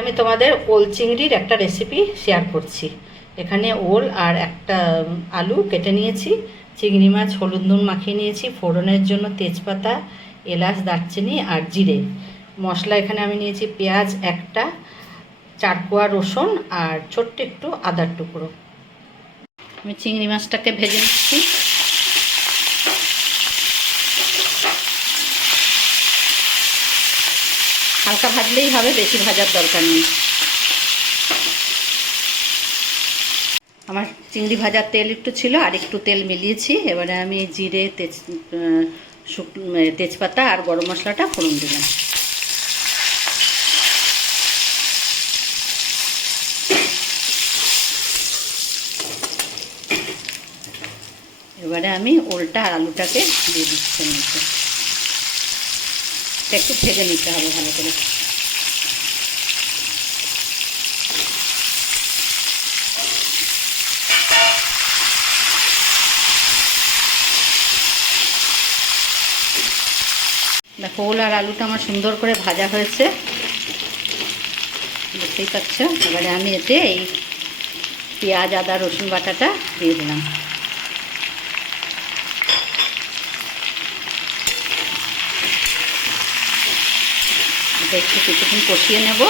আমি তোমাদের ওল চিংড়ির একটা রেসিপি শেয়ার করছি। এখানে ওল আর একটা আলু কেটে নিয়েছি। চিংড়ি মাছ, হলুদ নুন মাখিয়ে নিয়েছি। ফোড়নের জন্য তেজপাতা, এলাচ, দারচিনি আর জিরে। মশলা এখানে আমি নিয়েছি পেঁয়াজ একটা, চার কোয়া রসুন আর ছোট্ট একটু আদার টুকরো। আমি চিংড়ি মাছটাকে ভেজে নিচ্ছি। হালকা ভাজলেই হবে, বেশি ভাজার দরকার নেই। আমার চিংড়ি ভাজার তেল একটু ছিল, আর একটু তেল মিলিয়েছি। এবারে আমি জিরে, তেজ শুক- তেজপাতা আর গরম মশলাটা ফোড়ন দিলাম। এবারে আমি ওলটা আর আলুটাকে দিয়ে দিচ্ছি একটু ভেজে নিতে হবে ভালো করে। দেখো ওল আর আলুটা আমার সুন্দর করে ভাজা হয়েছে। দেখতেই পাচ্ছ? এবারে আমি এতে এই পেঁয়াজ, আদা, রসুন বাটাটা দিয়ে দিলাম। এটা কিছুক্ষণ কষিয়ে নেব।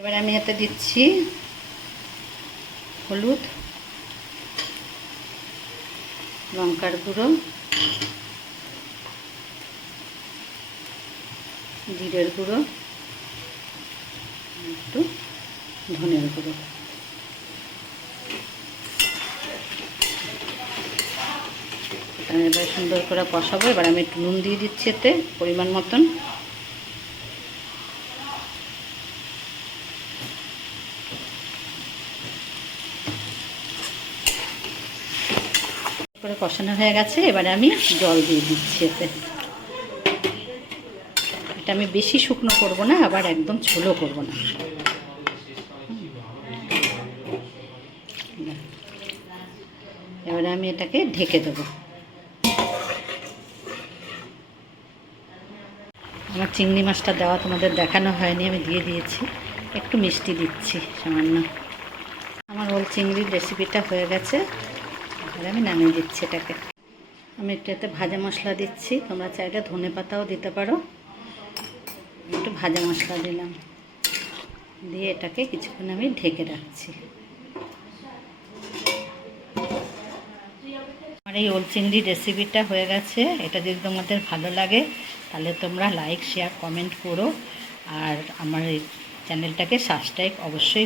এবার আমি এতে দিচ্ছি হলুদ, লঙ্কার গুঁড়ো, জিরের গুঁড়ো একটু ধনের গুঁড়ো এটা আমি এবার সুন্দর করে কষাবো। এবার আমি একটু নুন দিয়ে দিচ্ছি এতে, পরিমাণ মতন। করে কষানো হয়ে গেছে, এবারে আমি জল দিয়ে দিচ্ছি এতে। এটা আমি বেশি শুকনো করব না, আবার একদম ছোলো করব না। এবারে আমি এটাকে ঢেকে দেবো। আমার চিংড়ি মাছটা দেওয়া তোমাদের দেখানো হয়নি, আমি দিয়ে দিয়েছি। একটু মিষ্টি দিচ্ছি, সামান্য। আমার ওল চিংড়ির রেসিপিটা হয়ে গেছে। এবার আমি নামিয়ে দিচ্ছি এটাকে। আমি একটু এতে ভাজা মশলা দিচ্ছি। তোমরা চাইলে ধনে পাতাও দিতে পারো। একটু ভাজা মশলা দিলাম। দিয়ে এটাকে কিছুক্ষণ আমি ঢেকে রাখছি। আমার এই ওল চিংড়ি রেসিপিটা হয়ে গেছে। এটা যদি তোমাদের ভালো লাগে, তাহলে তোমরা লাইক শেয়ার কমেন্ট করো। আর আমার এই চ্যানেলটাকে সাবস্ক্রাইব অবশ্যই